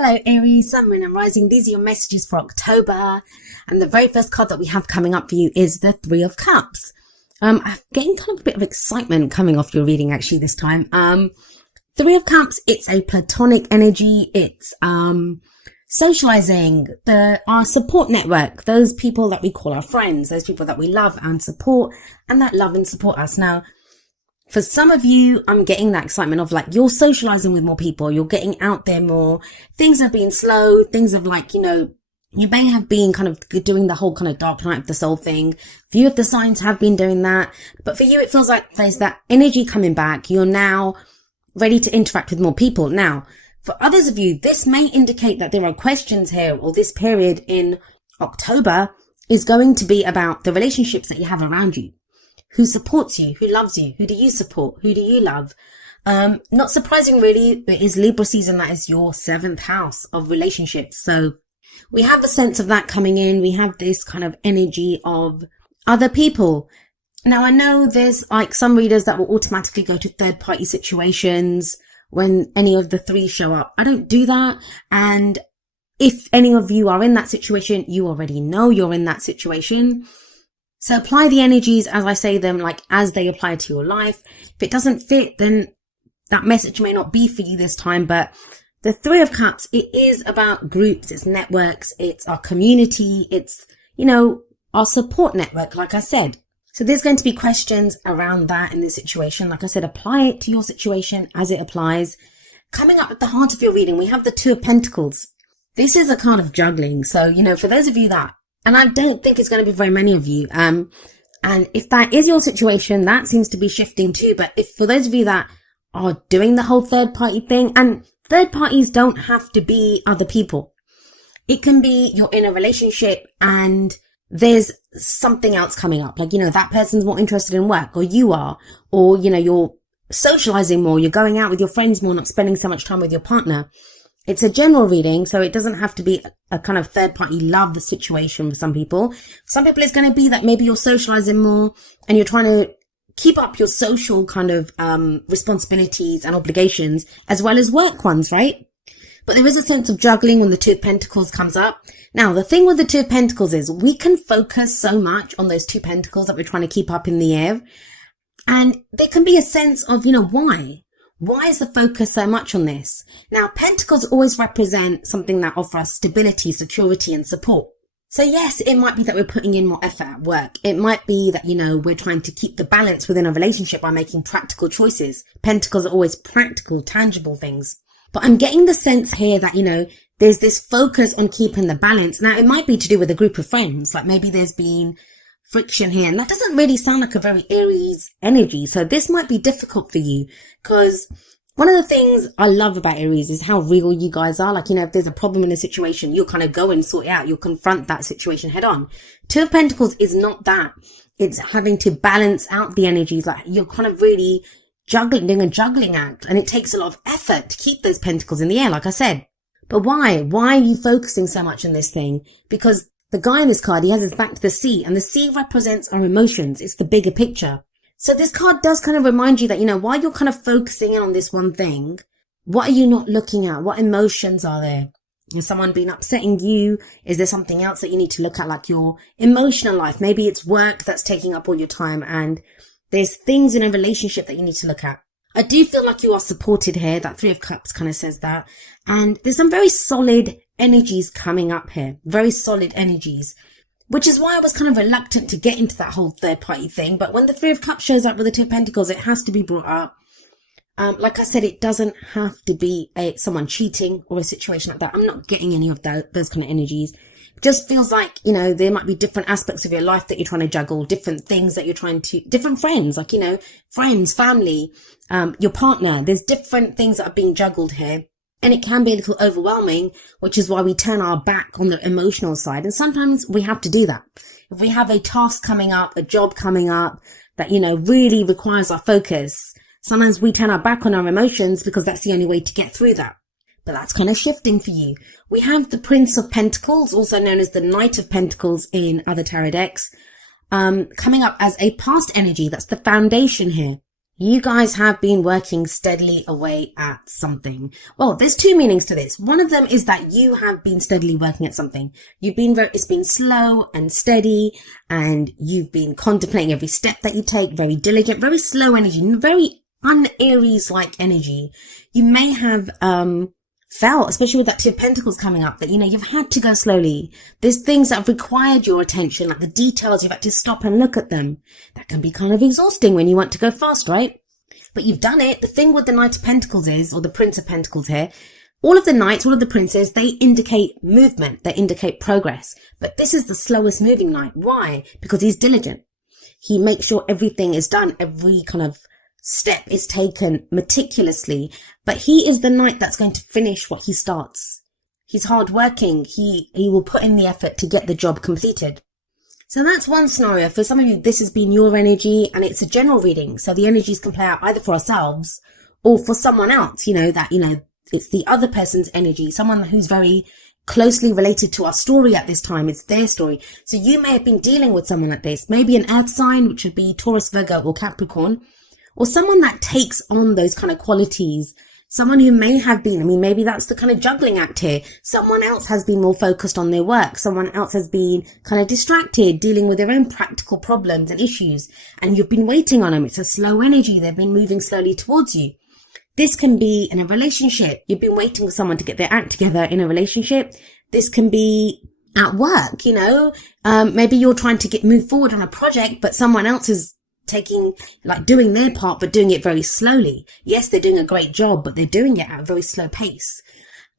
Hello Aries, Sun, Moon and Rising. These are your messages for October. And the very first card that we have coming up for you is the Three of Cups. I'm getting kind of a bit of excitement coming off your reading actually this time. Three of Cups, it's a platonic energy. It's socializing, our support network, those people that we call our friends, those people that we love and support and that love and support us. Now, for some of you, I'm getting that excitement of like, you're socializing with more people, you're getting out there more, things have been slow, things have like, you may have been kind of doing the whole kind of dark night of the soul thing. Few of the signs have been doing that, but for you, it feels like there's that energy coming back. You're now ready to interact with more people. Now, for others of you, this may indicate that there are questions here, or this period in October is going to be about the relationships that you have around you. Who supports you? Who loves you? Who do you support? Who do you love? Not surprising really, it is Libra season. That is your 7th house of relationships. So we have a sense of that coming in. We have this kind of energy of other people. Now I know there's like some readers that will automatically go to third party situations when any of the three show up. I don't do that. And if any of you are in that situation, you already know you're in that situation. So apply the energies as I say them, like as they apply to your life. If it doesn't fit, then that message may not be for you this time. But the Three of Cups, it is about groups, it's networks, it's our community, it's, our support network, like I said. So there's going to be questions around that in this situation. Like I said, apply it to your situation as it applies. Coming up at the heart of your reading, we have the Two of Pentacles. This is a card of juggling. So, for those of you that, and I don't think it's going to be very many of you. And if that is your situation, that seems to be shifting too. But if for those of you that are doing the whole third party thing, and third parties don't have to be other people. It can be you're in a relationship and there's something else coming up. Like, that person's more interested in work, or you are, or, you're socializing more, you're going out with your friends more, not spending so much time with your partner. It's a general reading, so it doesn't have to be a kind of third party love situation for some people. Some people it's going to be that maybe you're socializing more and you're trying to keep up your social kind of responsibilities and obligations as well as work ones, right? But there is a sense of juggling when the Two of Pentacles comes up. Now, the thing with the Two of Pentacles is we can focus so much on those two pentacles that we're trying to keep up in the air. And there can be a sense of, why? Why is the focus so much on this? Now, pentacles always represent something that offers us stability, security, and support. So yes, it might be that we're putting in more effort at work. It might be that, we're trying to keep the balance within a relationship by making practical choices. Pentacles are always practical, tangible things. But I'm getting the sense here that, there's this focus on keeping the balance. Now, it might be to do with a group of friends. Like maybe there's been friction here, and that doesn't really sound like a very Aries energy. So this might be difficult for you, because one of the things I love about Aries is how real you guys are. Like, if there's a problem in a situation, you'll kind of go and sort it out. You'll confront that situation head on. Two of Pentacles is not that. It's having to balance out the energies. Like you're kind of really doing a juggling act, and it takes a lot of effort to keep those pentacles in the air, like I said. But why? Why are you focusing so much on this thing? Because the guy in this card, he has his back to the sea, and the sea represents our emotions. It's the bigger picture. So this card does kind of remind you that, while you're kind of focusing in on this one thing, what are you not looking at? What emotions are there? Has someone been upsetting you? Is there something else that you need to look at, like your emotional life? Maybe it's work that's taking up all your time, and there's things in a relationship that you need to look at. I do feel like you are supported here. That Three of Cups kind of says that. And there's some very solid energies coming up here. Very solid energies. Which is why I was kind of reluctant to get into that whole third party thing. But when the Three of Cups shows up with the Two of Pentacles, it has to be brought up. Like I said, it doesn't have to be someone cheating or a situation like that. I'm not getting any of those kind of energies. It just feels like, there might be different aspects of your life that you're trying to juggle, different things that you're trying to, different friends, like, friends, family, your partner. There's different things that are being juggled here. And it can be a little overwhelming, which is why we turn our back on the emotional side. And sometimes we have to do that. If we have a task coming up, a job coming up that, really requires our focus, sometimes we turn our back on our emotions because that's the only way to get through that. But that's kind of shifting for you. We have the Prince of Pentacles, also known as the Knight of Pentacles in other tarot decks, coming up as a past energy. That's the foundation here. You guys have been working steadily away at something. Well, there's two meanings to this. One of them is that you have been steadily working at something. It's been slow and steady, and you've been contemplating every step that you take, very diligent, very slow energy, very un-Aries-like energy. You may have, felt, especially with that Two of Pentacles coming up, that, you've had to go slowly. There's things that have required your attention, like the details, you've had to stop and look at them. That can be kind of exhausting when you want to go fast, right? But you've done it. The thing with the Knight of Pentacles is, or the Prince of Pentacles here, all of the knights, all of the princes, they indicate movement, they indicate progress. But this is the slowest moving knight. Why? Because he's diligent. He makes sure everything is done, every kind of step is taken meticulously, but he is the knight that's going to finish what he starts. He's hardworking. He will put in the effort to get the job completed. So that's one scenario. For some of you, this has been your energy, and it's a general reading. So the energies can play out either for ourselves or for someone else, it's the other person's energy, someone who's very closely related to our story at this time. It's their story. So you may have been dealing with someone like this, maybe an earth sign, which would be Taurus, Virgo, or Capricorn, or someone that takes on those kind of qualities. Someone who may have been, maybe that's the kind of juggling act here. Someone else has been more focused on their work. Someone else has been kind of distracted, dealing with their own practical problems and issues. And you've been waiting on them. It's a slow energy. They've been moving slowly towards you. This can be in a relationship. You've been waiting for someone to get their act together in a relationship. This can be at work, maybe you're trying to move forward on a project, but someone else is doing their part, but doing it very slowly. Yes, they're doing a great job, but they're doing it at a very slow pace.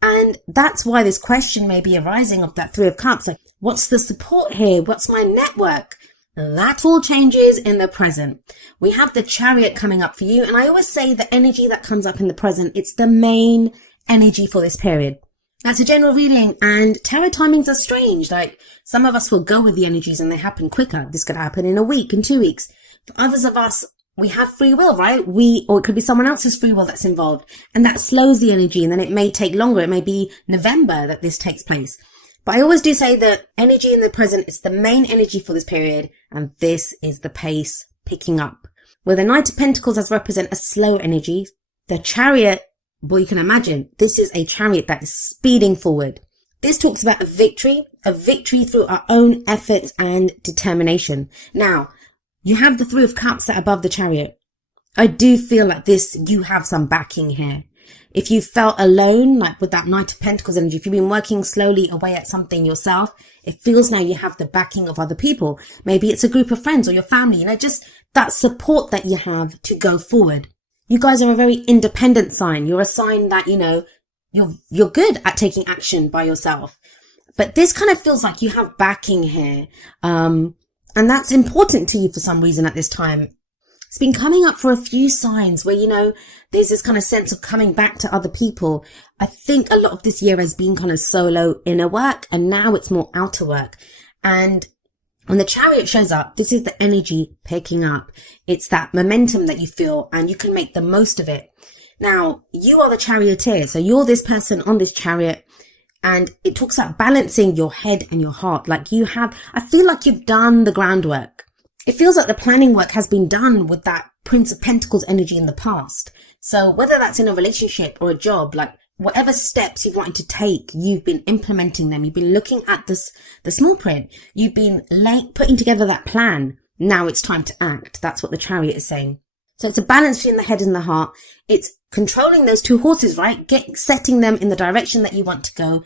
And that's why this question may be arising of that Three of Cups. Like, what's the support here? What's my network? That all changes in the present. We have the Chariot coming up for you. And I always say the energy that comes up in the present, it's the main energy for this period. That's a general reading, and tarot timings are strange. Like, some of us will go with the energies and they happen quicker. This could happen in a week, in 2 weeks. For others of us, we have free will, right? Or it could be someone else's free will that's involved, and that slows the energy, and then it may take longer. It may be November that this takes place. But I always do say that energy in the present is the main energy for this period, and this is the pace picking up. Where the Knight of Pentacles does represent a slow energy, the Chariot, well, you can imagine, this is a chariot that is speeding forward. This talks about a victory through our own efforts and determination. Now, you have the Three of Cups that are above the Chariot. I do feel like you have some backing here. If you felt alone, like with that Knight of Pentacles energy, if you've been working slowly away at something yourself, it feels now you have the backing of other people. Maybe it's a group of friends or your family, just that support that you have to go forward. You guys are a very independent sign. You're a sign that, you're good at taking action by yourself. But this kind of feels like you have backing here. And that's important to you for some reason at this time. It's been coming up for a few signs where, there's this kind of sense of coming back to other people. I think a lot of this year has been kind of solo inner work, and now it's more outer work. And when the Chariot shows up, this is the energy picking up. It's that momentum that you feel, and you can make the most of it. Now, you are the charioteer. So you're this person on this chariot, and it talks about balancing your head and your heart. I feel like you've done the groundwork. It feels like the planning work has been done with that Prince of Pentacles energy in the past. So whether that's in a relationship or a job, whatever steps you've wanted to take, you've been implementing them. You've been looking at the small print. You've been putting together that plan. Now it's time to act. That's what the Chariot is saying. So it's a balance between the head and the heart. It's controlling those two horses, right? Setting them in the direction that you want to go,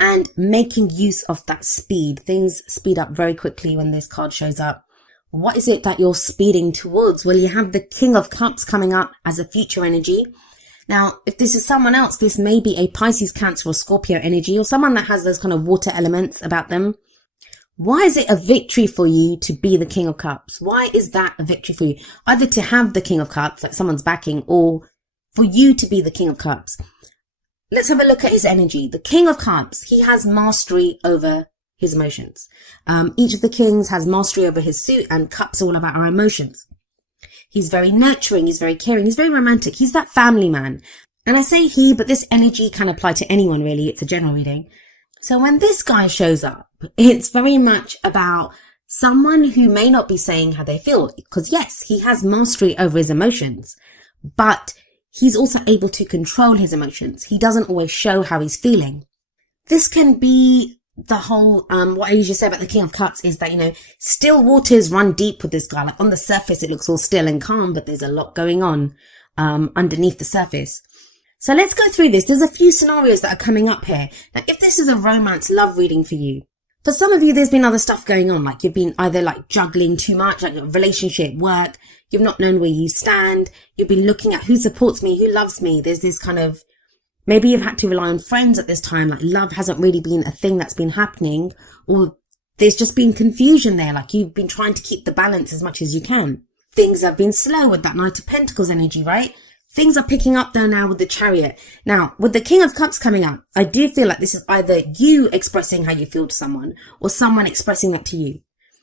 and making use of that speed. Things speed up very quickly when this card shows up. What is it that you're speeding towards? Well, you have the King of Cups coming up as a future energy. Now, if this is someone else, this may be a Pisces, Cancer, or Scorpio energy, or someone that has those kind of water elements about them. Why is it a victory for you to be the King of Cups? Why is that a victory for you? Either to have the King of Cups, like someone's backing, or for you to be the King of Cups. Let's have a look at his energy. The King of Cups, he has mastery over his emotions. Each of the kings has mastery over his suit, and cups are all about our emotions. He's very nurturing, he's very caring, he's very romantic. He's that family man. And I say he, but this energy can apply to anyone really. It's a general reading. So when this guy shows up, it's very much about someone who may not be saying how they feel, because yes, he has mastery over his emotions, but he's also able to control his emotions. He doesn't always show how he's feeling. This can be the whole, what I usually say about the King of Cups is that, still waters run deep with this guy. Like on the surface, it looks all still and calm, but there's a lot going on, underneath the surface. So let's go through this. There's a few scenarios that are coming up here. Now, if this is a romance love reading for you, for some of you, there's been other stuff going on. Like you've been either like juggling too much, like relationship, work. You've not known where you stand. You've been looking at who supports me, who loves me. There's this kind of, maybe you've had to rely on friends at this time. Like love hasn't really been a thing that's been happening, or there's just been confusion there. Like you've been trying to keep the balance as much as you can. Things have been slow with that Knight of Pentacles energy, right? Things are picking up there now with the Chariot. Now, with the King of Cups coming up, I do feel like this is either you expressing how you feel to someone or someone expressing that to you.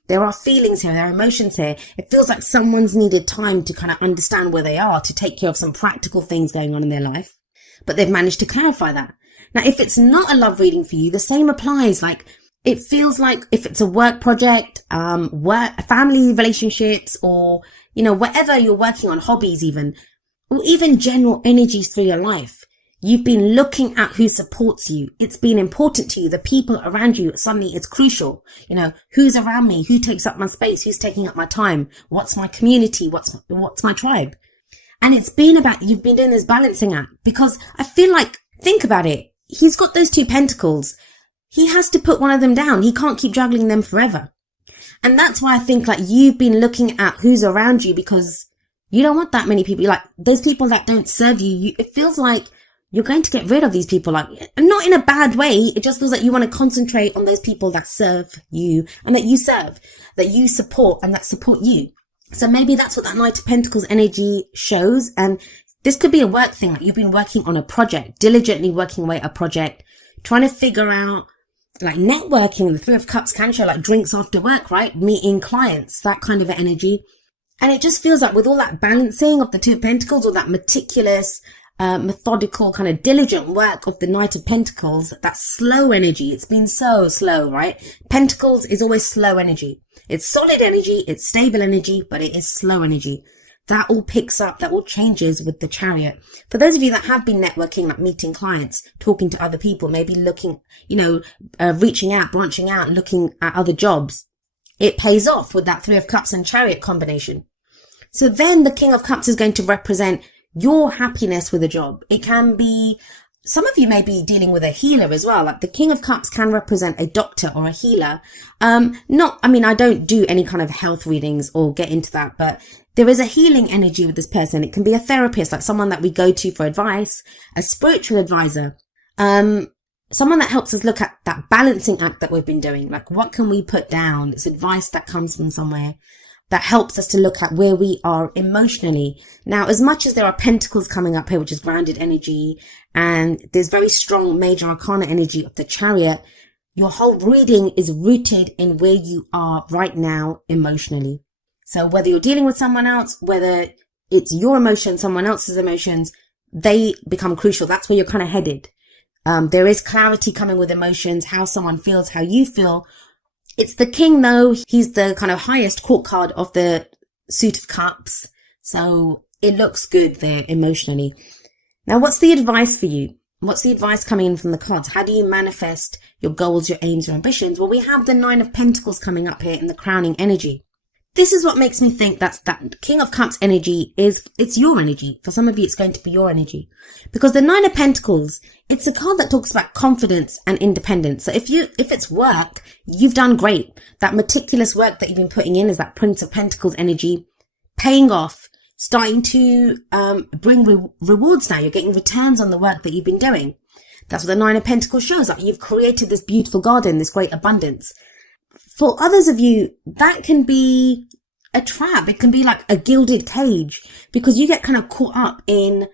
There are feelings here, there are emotions here. It feels like someone's needed time to kind of understand where they are, to take care of some practical things going on in their life, but they've managed to clarify that. Now, if it's not a love reading for you, the same applies. Like, it feels like if it's a work project, family relationships, or, whatever you're working on, hobbies even, or even general energies through your life. You've been looking at who supports you. It's been important to you. The people around you, suddenly it's crucial. Who's around me? Who takes up my space? Who's taking up my time? What's my community? What's my tribe? And it's been about, you've been doing this balancing act, because I feel like, think about it. He's got those 2 pentacles. He has to put one of them down. He can't keep juggling them forever. And that's why I think like you've been looking at who's around you, because you don't want that many people. Like, there's people that don't serve you. It feels like you're going to get rid of these people, like, not in a bad way. It just feels like you want to concentrate on those people that serve you and that you serve, that you support and that support you. So maybe that's what that Knight of Pentacles energy shows. And this could be a work thing. Like you've been working on a project, diligently working away at a project, trying to figure out, like, networking. The Three of Cups can show like drinks after work, right? Meeting clients, that kind of energy. And it just feels like with all that balancing of the 2 of Pentacles, or that meticulous, methodical, kind of diligent work of the Knight of Pentacles, that slow energy. It's been so slow, right? Pentacles is always slow energy. It's solid energy, it's stable energy, but it is slow energy. That all picks up, that all changes with the Chariot. For those of you that have been networking, like meeting clients, talking to other people, maybe looking, reaching out, branching out, and looking at other jobs, it pays off with that 3 of Cups and Chariot combination. So then the King of Cups is going to represent your happiness with a job. It can be, some of you may be dealing with a healer as well. Like the King of Cups can represent a doctor or a healer. I don't do any kind of health readings or get into that, but there is a healing energy with this person. It can be a therapist, like someone that we go to for advice, a spiritual advisor, someone that helps us look at that balancing act that we've been doing. Like, what can we put down? It's advice that comes from somewhere that helps us to look at where we are emotionally. Now, as much as there are pentacles coming up here, which is grounded energy, and there's very strong major arcana energy of the Chariot, your whole reading is rooted in where you are right now emotionally. So whether you're dealing with someone else, whether it's your emotions, someone else's emotions, they become crucial. That's where you're kind of headed. There is clarity coming with emotions, how someone feels, how you feel. It's the King, though. He's the kind of highest court card of the suit of cups. So it looks good there emotionally. Now, what's the advice for you? What's the advice coming in from the cards? How do you manifest your goals, your aims, your ambitions? Well, we have the 9 of Pentacles coming up here in the crowning energy. This is what makes me think that King of Cups energy it's your energy. For some of you, it's going to be your energy. Because the 9 of Pentacles, it's a card that talks about confidence and independence. So if it's work, you've done great. That meticulous work that you've been putting in is that Prince of Pentacles energy, paying off, starting to bring rewards now. You're getting returns on the work that you've been doing. That's what the 9 of Pentacles shows. Like you've created this beautiful garden, this great abundance. For others of you, that can be a trap. It can be like a gilded cage, because you get kind of caught up in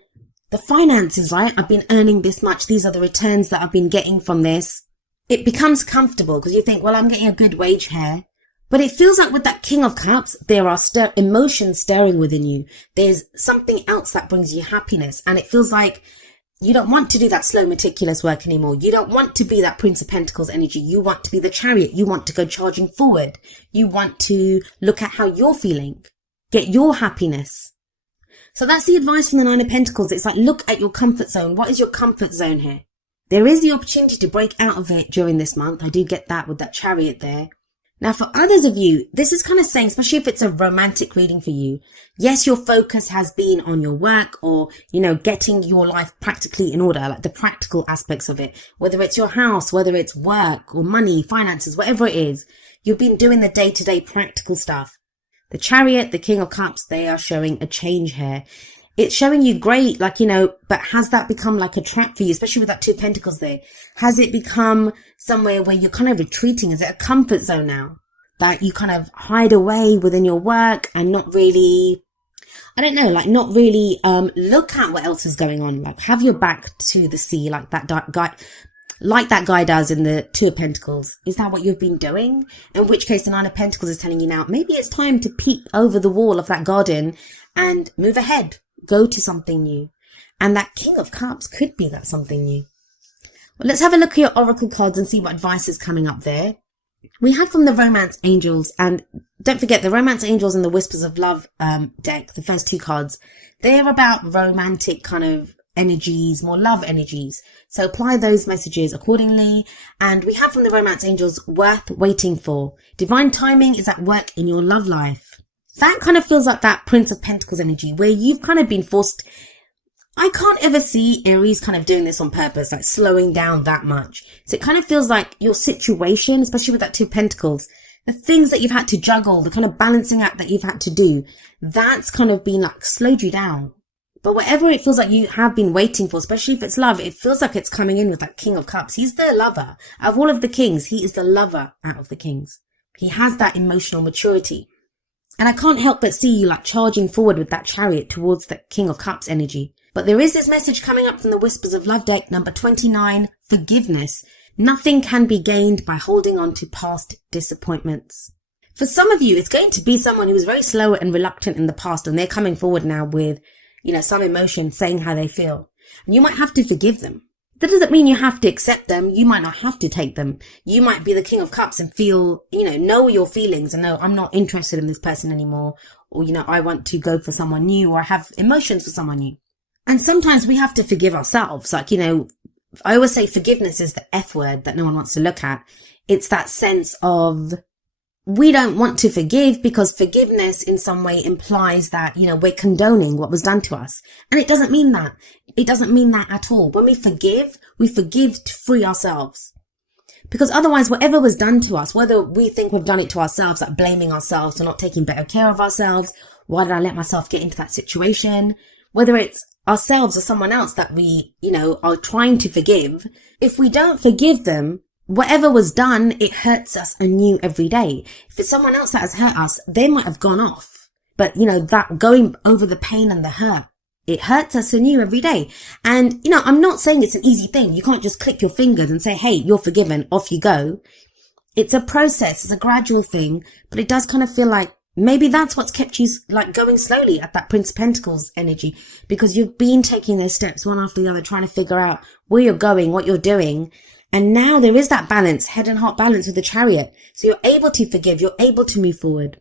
the finances, right? I've been earning this much. These are the returns that I've been getting from this. It becomes comfortable because you think, well, I'm getting a good wage here. But it feels like with that King of Cups, there are emotions stirring within you. There's something else that brings you happiness. And it feels like You don't want to do that slow, meticulous work anymore. You don't want to be that Prince of Pentacles energy. You want to be the Chariot. You want to go charging forward. You want to look at how you're feeling. Get your happiness. So that's the advice from the Nine of Pentacles. It's like, look at your comfort zone. What is your comfort zone here? There is the opportunity to break out of it during this month. I do get that with that Chariot there. Now, for others of you, this is kind of saying, especially if it's a romantic reading for you, yes, your focus has been on your work or, getting your life practically in order, like the practical aspects of it, whether it's your house, whether it's work or money, finances, whatever it is, you've been doing the day-to-day practical stuff. The Chariot, the King of Cups, they are showing a change here. It's showing you great, but has that become like a trap for you, especially with that Two of Pentacles there? Has it become somewhere where you're kind of retreating? Is it a comfort zone now that you kind of hide away within your work and not really, not really look at what else is going on? Like, have your back to the sea like that guy does in the Two of Pentacles. Is that what you've been doing? In which case the Nine of Pentacles is telling you now, maybe it's time to peep over the wall of that garden and move ahead. Go to something new. And that King of Cups could be that something new. Well, let's have a look at your oracle cards and see what advice is coming up there. We had from the Romance Angels, and don't forget the Romance Angels and the Whispers of Love deck, the first two cards, they're about romantic kind of energies, more love energies. So apply those messages accordingly. And we have from the Romance Angels, worth waiting for. Divine timing is at work in your love life. That kind of feels like that Prince of Pentacles energy where you've kind of been forced. I can't ever see Aries kind of doing this on purpose, like slowing down that much. So it kind of feels like your situation, especially with that Two of Pentacles, the things that you've had to juggle, the kind of balancing act that you've had to do, that's kind of been like slowed you down. But whatever it feels like you have been waiting for, especially if it's love, it feels like it's coming in with that King of Cups. He's the lover. Out of all of the kings, he is the lover out of the kings. He has that emotional maturity. And I can't help but see you like charging forward with that Chariot towards the King of Cups energy. But there is this message coming up from the Whispers of Love deck, number 29, forgiveness. Nothing can be gained by holding on to past disappointments. For some of you, it's going to be someone who was very slow and reluctant in the past, and they're coming forward now with, some emotion, saying how they feel. And you might have to forgive them. That doesn't mean you have to accept them. You might not have to take them. You might be the King of Cups and feel, know your feelings and know I'm not interested in this person anymore. Or, I want to go for someone new or have emotions for someone new. And sometimes we have to forgive ourselves. Like, I always say forgiveness is the F word that no one wants to look at. It's that sense of we don't want to forgive because forgiveness in some way implies that, we're condoning what was done to us. And it doesn't mean that. It doesn't mean that at all. When we forgive to free ourselves. Because otherwise, whatever was done to us, whether we think we've done it to ourselves, like blaming ourselves for not taking better care of ourselves, why did I let myself get into that situation? Whether it's ourselves or someone else that we, are trying to forgive, if we don't forgive them, whatever was done, it hurts us anew every day. If it's someone else that has hurt us, they might have gone off. But, that going over the pain and the hurt, it hurts us anew every day. And, I'm not saying it's an easy thing. You can't just click your fingers and say, hey, you're forgiven, off you go. It's a process. It's a gradual thing. But it does kind of feel like maybe that's what's kept you like going slowly at that Prince of Pentacles energy, because you've been taking those steps one after the other, trying to figure out where you're going, what you're doing. And now there is that balance, head and heart balance with the Chariot. So you're able to forgive, you're able to move forward.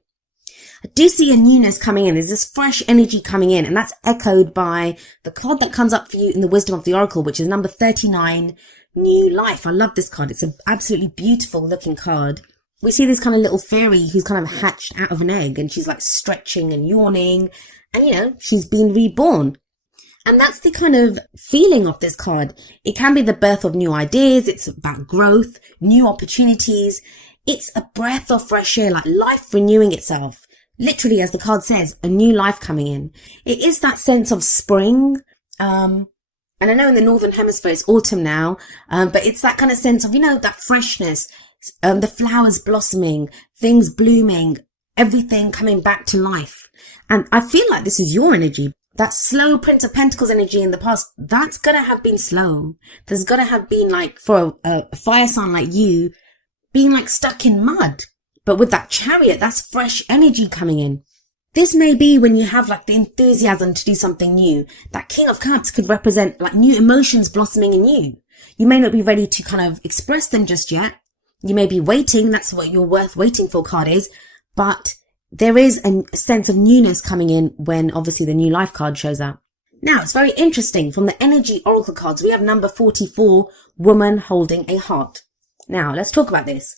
I do see a newness coming in. There's this fresh energy coming in, and that's echoed by the card that comes up for you in the Wisdom of the Oracle, which is number 39, New Life. I love this card. It's an absolutely beautiful looking card. We see this kind of little fairy who's kind of hatched out of an egg, and she's like stretching and yawning, and she's been reborn. And that's the kind of feeling of this card. It can be the birth of new ideas. It's about growth, new opportunities. It's a breath of fresh air, like life renewing itself. Literally, as the card says, a new life coming in. It is that sense of spring. And I know in the Northern Hemisphere it's autumn now, but it's that kind of sense of, that freshness, the flowers blossoming, things blooming, everything coming back to life. And I feel like this is your energy. That slow Prince of Pentacles energy in the past, that's going to have been slow. There's going to have been like, for a fire sign like you, being like stuck in mud. But with that Chariot, that's fresh energy coming in. This may be when you have like the enthusiasm to do something new. That King of Cups could represent like new emotions blossoming in you. You may not be ready to kind of express them just yet. You may be waiting. That's what your worth waiting for card is. But there is a sense of newness coming in when obviously the new life card shows up. Now, it's very interesting. From the energy oracle cards, we have number 44, woman holding a heart. Now, let's talk about this.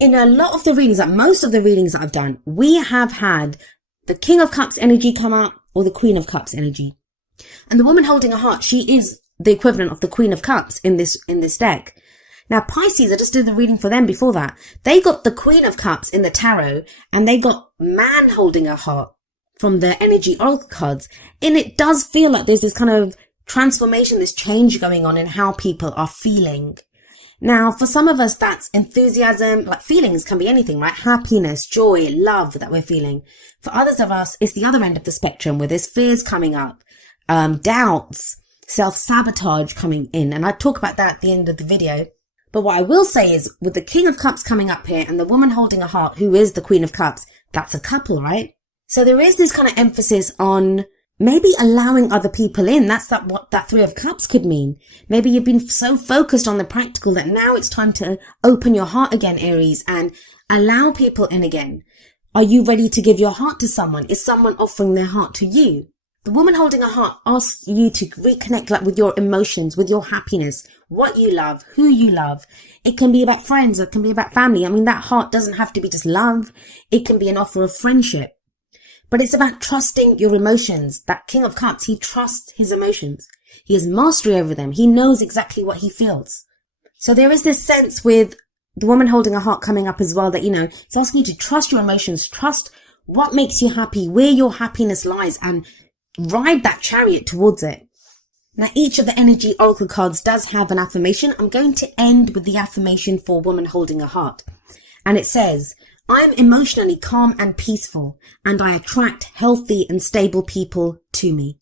In a lot of the readings, like most of the readings that I've done, we have had the King of Cups energy come out or the Queen of Cups energy. And the woman holding a heart, she is the equivalent of the Queen of Cups in this deck. Now, Pisces, I just did the reading for them before that. They got the Queen of Cups in the tarot and they got man holding a heart from the energy oracle cards. And it does feel like there's this kind of transformation, this change going on in how people are feeling. Now, for some of us, that's enthusiasm, like feelings can be anything, right? Happiness, joy, love that we're feeling. For others of us, it's the other end of the spectrum where there's fears coming up, doubts, self-sabotage coming in. And I talk about that at the end of the video. But what I will say is with the King of Cups coming up here and the woman holding a heart, who is the Queen of Cups, that's a couple, right? So there is this kind of emphasis on maybe allowing other people in. That's what that Three of Cups could mean. Maybe you've been so focused on the practical that now it's time to open your heart again, Aries, and allow people in again. Are you ready to give your heart to someone? Is someone offering their heart to you? The woman holding a heart asks you to reconnect like with your emotions, with your happiness, what you love, who you love. It can be about friends, it can be about family. I mean, that heart doesn't have to be just love. It can be an offer of friendship. But it's about trusting your emotions. That King of Cups, he trusts his emotions. He has mastery over them. He knows exactly what he feels. So there is this sense with the woman holding a heart coming up as well that, it's asking you to trust your emotions, trust what makes you happy, where your happiness lies, and ride that chariot towards it. Now, each of the energy oracle cards does have an affirmation. I'm going to end with the affirmation for woman holding a heart. And it says, I'm emotionally calm and peaceful, and I attract healthy and stable people to me.